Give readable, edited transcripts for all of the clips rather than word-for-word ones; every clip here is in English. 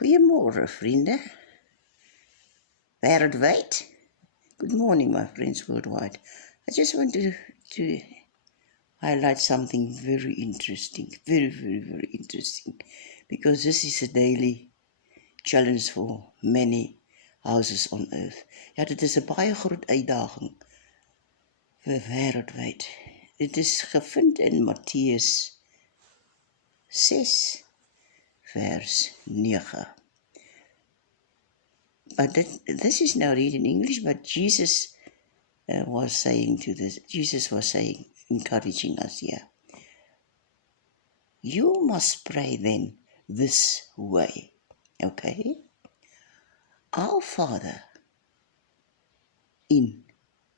Goeiemorgen, vrienden. Wereldwijd. Good morning, my friends worldwide. I just want to highlight something very interesting, very interesting, because this is a daily challenge for many houses on earth. Ja, dit is 'n baie groot uitdaging vir wêreldwyd. Dit is gevind in Matteus 6 vers 9. But this is now read in English, but Jesus was saying, encouraging us here. You must pray then this way, okay? Our Father in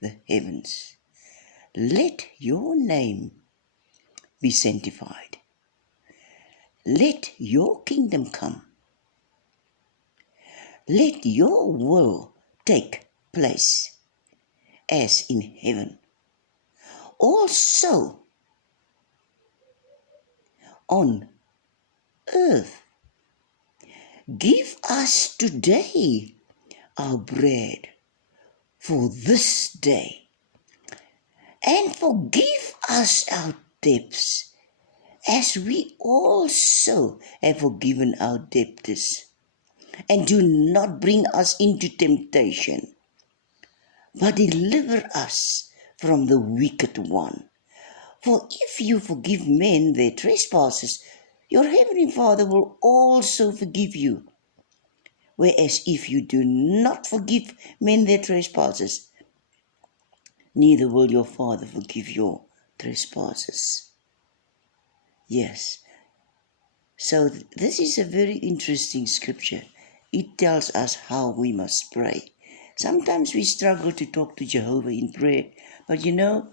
the heavens, let your name be sanctified. Let your kingdom come. Let your will take place as in heaven. Also on earth. Give us today our bread for this day, and forgive us our debts as we also have forgiven our debtors. And do not bring us into temptation, but deliver us from the wicked one. For if you forgive men their trespasses, your heavenly Father will also forgive you. Whereas if you do not forgive men their trespasses, neither will your Father forgive your trespasses. Yes. So this is a very interesting scripture. It tells us how we must pray. Sometimes we struggle to talk to Jehovah in prayer, but you know,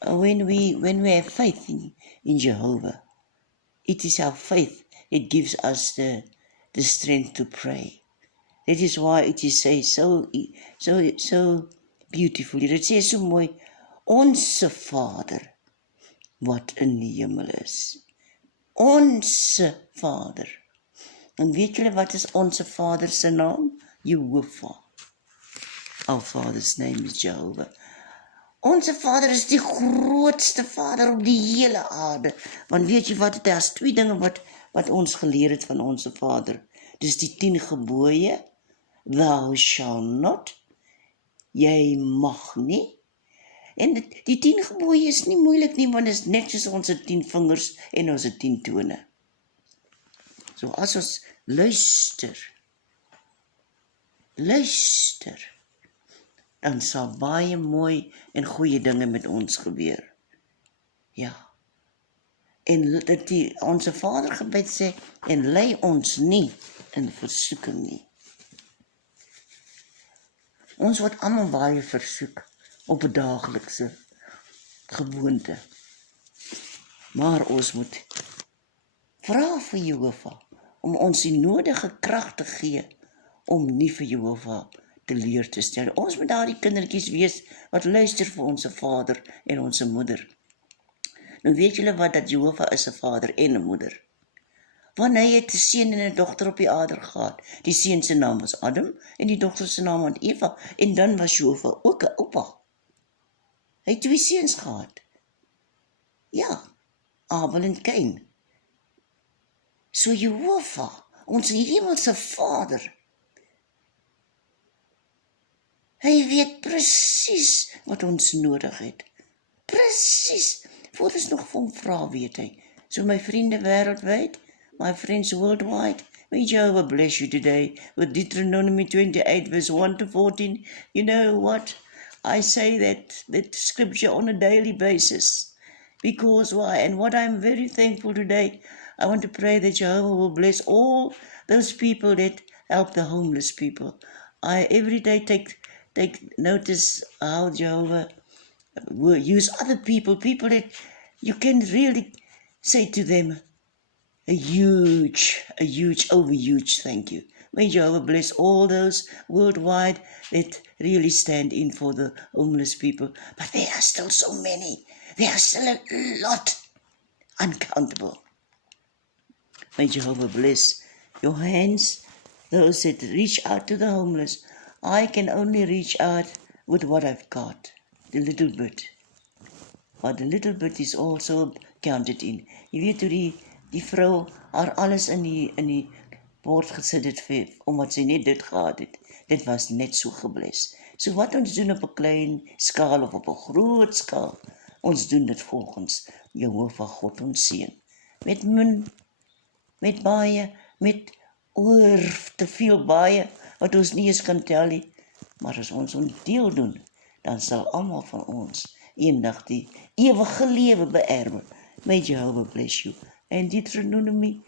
when we have faith in Jehovah, it is our faith that gives us the strength to pray. That is why it is so beautifully. Dit sê so mooi, Onse Vader wat in die hemel is. Onse Vader. En weet julle wat is onze Vader se naam? Jehovah. Our Father's name is Jehovah. Onze Vader is die grootste Vader op die hele aarde. Want weet jy wat, daar is 2 dinge wat ons geleer het van onze Vader. Dis die 10 gebooie. Thou shall not. Jy mag nie. En die 10 gebooie is nie moeilik nie, want is net soos onze 10 vingers en onze 10 tone. So as ons luister, dan sal baie mooi en goeie dinge met ons gebeur. Ja. En dat onze Vader gebed sê, en lei ons nie in versoeking nie. Ons word almal baie versoek op 'n daaglikse gewoonte. Maar ons moet vra vir Jehovah om ons die nodige krag te gee om nie vir Jehovah teleur te stel. Ons moet daardie kindertjies wees wat luister vir ons Vader en ons moeder. Nou weet julle wat, dat Jehovah is 'n vader en 'n moeder. Want hy het 'n seun en 'n dogter op die aarde gehad. Die seun se naam was Adam en die dogter se naam was Eva, en dan was Jehovah ook 'n oupa. Hy het 2 seuns gehad. Ja, Abel en Kain. So Jehovah, ons hemelse Vader, hy weet presies wat ons nodig het. Presies. Voor ons nog vir hom vra, weet hy. So my vriende wêreldwyd, my friends worldwide, may Jehovah bless you today with Deuteronomy 28 verse 1 to 14. You know what? I say that scripture on a daily basis. Because why? And what I'm very thankful today, I want to pray that Jehovah will bless all those people that help the homeless people. I every day take notice how Jehovah will use other people that you can really say to them a huge, overhuge thank you. May Jehovah bless all those worldwide that really stand in for the homeless people. But there are still so many. There are still a lot. Uncountable. May Jehovah bless your hands those that reach out to the homeless. I can only reach out with what I've got, the little bit. Maar the little bit is also counted in. Jy weet hoe die vrou haar alles in die bord gesit het vir, omdat sy net dit gehad het. Dit was net so gebles. So wat ons doen op 'n klein skaal of op 'n groot skaal, ons doen dit volgens Jehovah God ons seën. Met min, met baie, met oor te veel baie, wat ons nie eens kan tel nie. Maar as ons deel doen, dan sal almal van ons eendag die ewige lewe beerwe. May Jehovah bless you. And Deuteronomy,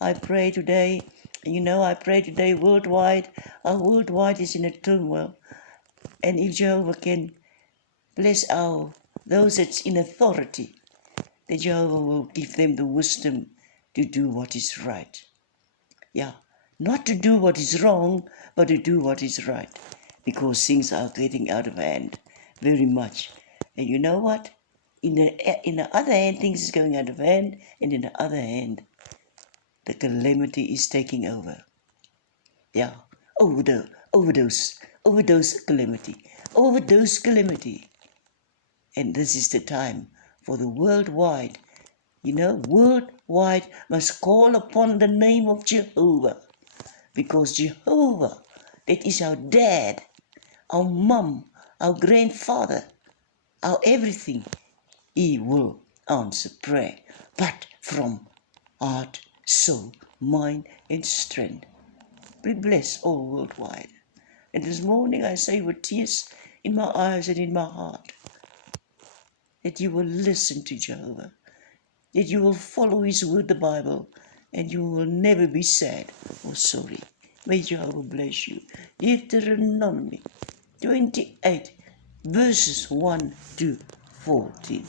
I pray today, and you know I pray today worldwide. Our worldwide is in a turmoil. And if Jehovah can bless those that's in authority, that Jehovah will give them the wisdom to do what is right. Yeah, not to do what is wrong, but to do what is right. Because things are getting out of hand very much. And you know what? In the other hand, things is going out of hand, and in the other hand, the calamity is taking over. Yeah, overdose calamity. And this is the time for the worldwide. You know, worldwide must call upon the name of Jehovah. Because Jehovah, that is our dad, our mom, our grandfather, our everything. He will answer prayer, but from heart, soul, mind, and strength. Be blessed all worldwide. And this morning I say with tears in my eyes and in my heart, that you will listen to Jehovah, that you will follow his word, the Bible, and you will never be sad or sorry. May Jehovah bless you. Deuteronomy 28, verses 1 to 14.